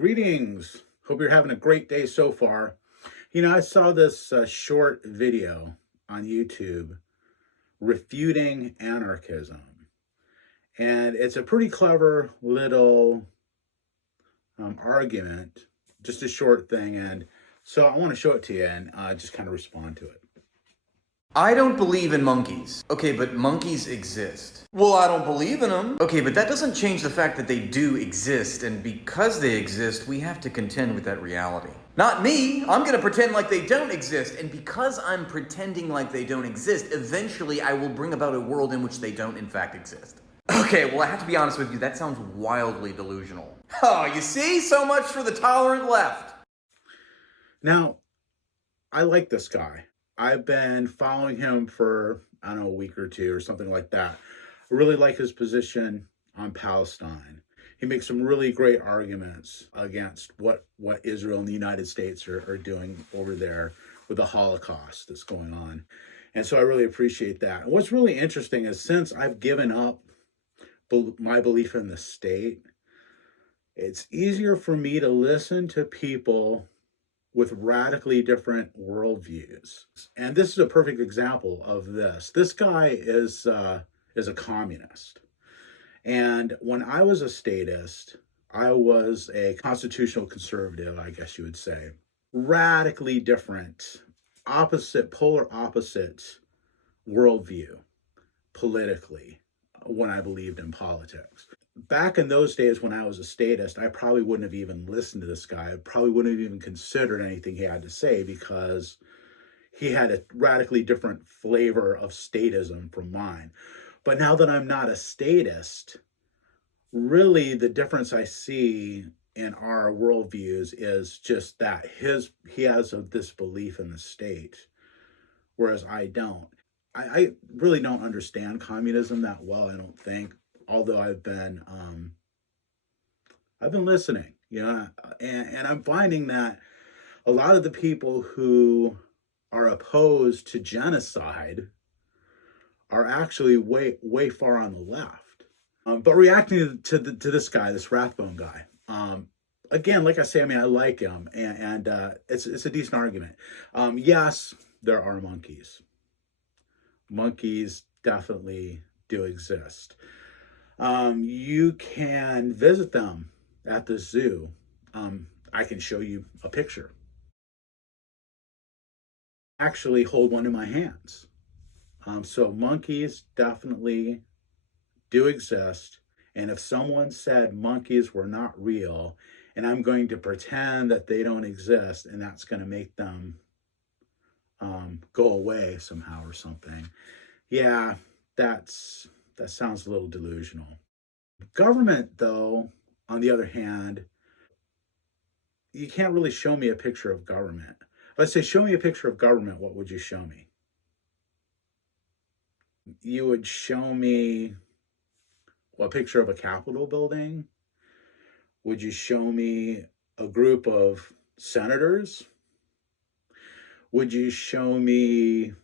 Greetings. Hope you're having a great day so far. I saw this short video on YouTube refuting anarchism. And it's a pretty clever little argument, just a short thing. And so I want to show it to you and just kind of respond to it. I don't believe in monkeys. Okay, but monkeys exist. Well, I don't believe in them. Okay, but that doesn't change the fact that they do exist, and because they exist, we have to contend with that reality. Not me! I'm gonna pretend like they don't exist, and because I'm pretending like they don't exist, eventually I will bring about a world in which they don't in fact exist. Okay, well I have to be honest with you, that sounds wildly delusional. Oh, you see? So much for the tolerant left. Now, I like this guy. I've been following him for, I don't know, a week or two or something like that. I really like his position on Palestine. He makes some really great arguments against what Israel and the United States are doing over there with the Holocaust that's going on. And so I really appreciate that. And what's really interesting is since I've given up my belief in the state, it's easier for me to listen to people with radically different worldviews. And this is a perfect example of this. This guy is a communist. And when I was a statist, I was a constitutional conservative, I guess you would say. Radically different, polar opposite worldview politically when I believed in politics. Back in those days when I was a statist, I probably wouldn't have even listened to this guy. I probably wouldn't have even considered anything he had to say because he had a radically different flavor of statism from mine. But now that I'm not a statist, really the difference I see in our worldviews is just that he has this belief in the state, whereas I don't. I really don't understand communism that well, I don't think. Although I've been listening, and I'm finding that a lot of the people who are opposed to genocide are actually way far on the left. But reacting to this guy, this Rathbone guy, again, like I say, I like him, and it's a decent argument. Yes, there are monkeys. Monkeys definitely do exist. You can visit them at the zoo. I can show you a picture. Actually hold one in my hands. So monkeys definitely do exist. And if someone said monkeys were not real, and I'm going to pretend that they don't exist, and that's going to make them go away somehow or something, yeah, that sounds a little delusional. Government, though, on the other hand, you can't really show me a picture of government. If I say, show me a picture of government, what would you show me? You would show me a picture of a Capitol building? Would you show me a group of senators? Would you show me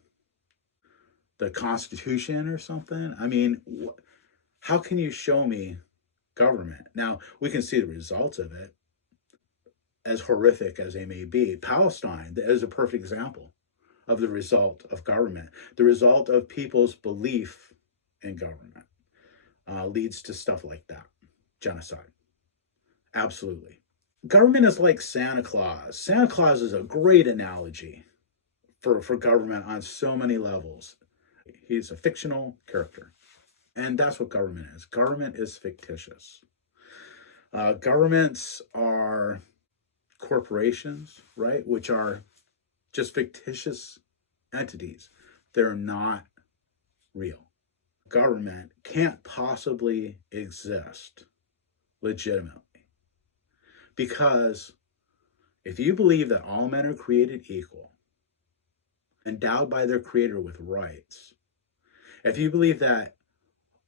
the Constitution or something? How can you show me government? Now, we can see the results of it, as horrific as they may be. Palestine is a perfect example of the result of government. The result of people's belief in government leads to stuff like that. Genocide. Absolutely. Government is like Santa Claus. Santa Claus is a great analogy for government on so many levels. He's a fictional character. And that's what government is. Government is fictitious. Governments are corporations, right? Which are just fictitious entities. They're not real. Government can't possibly exist legitimately. Because if you believe that all men are created equal, endowed by their creator with rights, if you believe that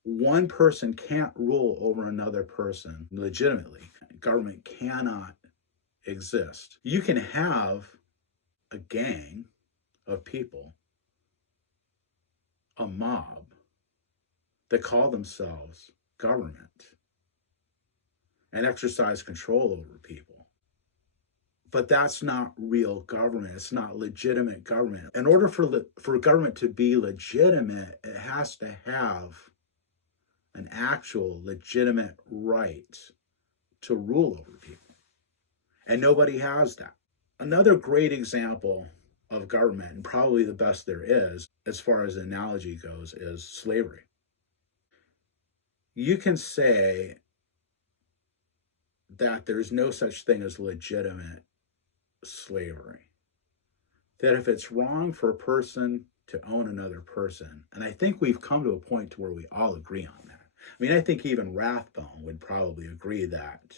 one person can't rule over another person legitimately, government cannot exist. You can have a gang of people, a mob, that call themselves government and exercise control over people. But that's not real government. It's not legitimate government. In order for government to be legitimate, it has to have an actual legitimate right to rule over people. And nobody has that. Another great example of government, and probably the best there is, as far as analogy goes, is slavery. You can say that there's no such thing as legitimate slavery. That if it's wrong for a person to own another person, and I think we've come to a point to where we all agree on that. I mean, I think even Rathbone would probably agree that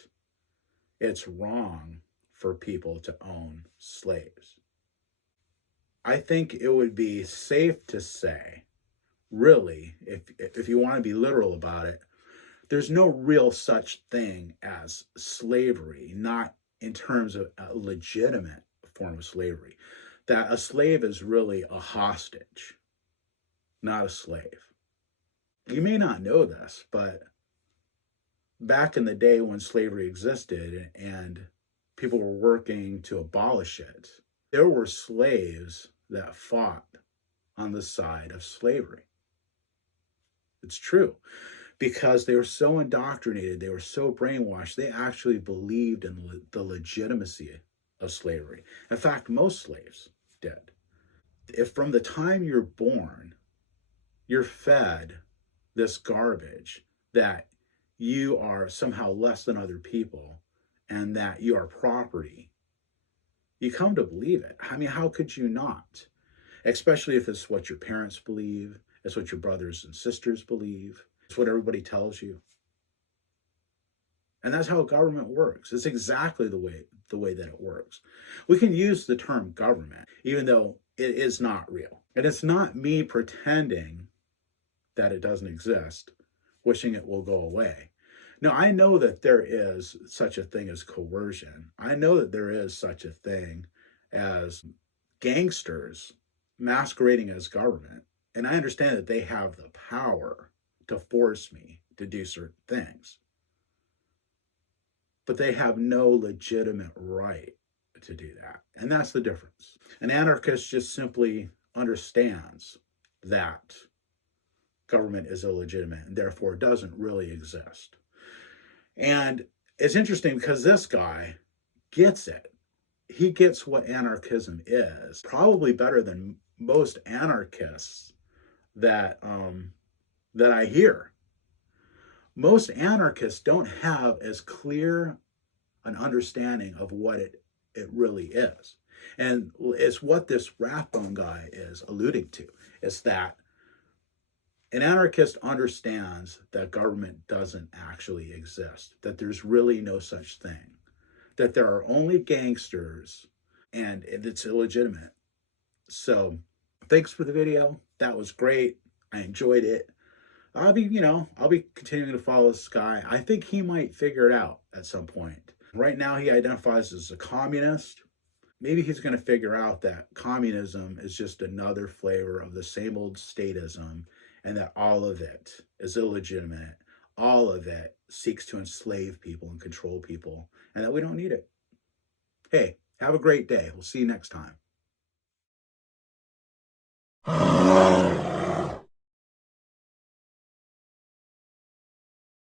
it's wrong for people to own slaves. I think it would be safe to say, really, if you want to be literal about it, there's no real such thing as slavery, not in terms of a legitimate form of slavery. That a slave is really a hostage, not a slave. You may not know this, but back in the day when slavery existed and people were working to abolish it, there were slaves that fought on the side of slavery. It's true, because they were so indoctrinated, they were so brainwashed, they actually believed in the legitimacy of slavery. In fact, most slaves did. If from the time you're born, you're fed this garbage that you are somehow less than other people and that you are property, you come to believe it. I mean, how could you not? Especially if it's what your parents believe, it's what your brothers and sisters believe, it's what everybody tells you. And that's how government works. It's exactly the way that it works. We can use the term government, even though it is not real. And it's not me pretending that it doesn't exist, wishing it will go away. No, I know that there is such a thing as coercion. I know that there is such a thing as gangsters masquerading as government. And I understand that they have the power to force me to do certain things. But they have no legitimate right to do that. And that's the difference. An anarchist just simply understands that government is illegitimate and therefore doesn't really exist. And it's interesting because this guy gets it. He gets what anarchism is, probably better than most anarchists that I hear. Most anarchists don't have as clear an understanding of what it really is. And it's what this Rathbone guy is alluding to. It's that an anarchist understands that government doesn't actually exist, that there's really no such thing, that there are only gangsters, and it's illegitimate. So thanks for the video. That was great. I enjoyed it. I'll be continuing to follow this guy. I think he might figure it out at some point. Right now, he identifies as a communist. Maybe he's going to figure out that communism is just another flavor of the same old statism, and that all of it is illegitimate. All of it seeks to enslave people and control people, and that we don't need it. Hey, have a great day. We'll see you next time.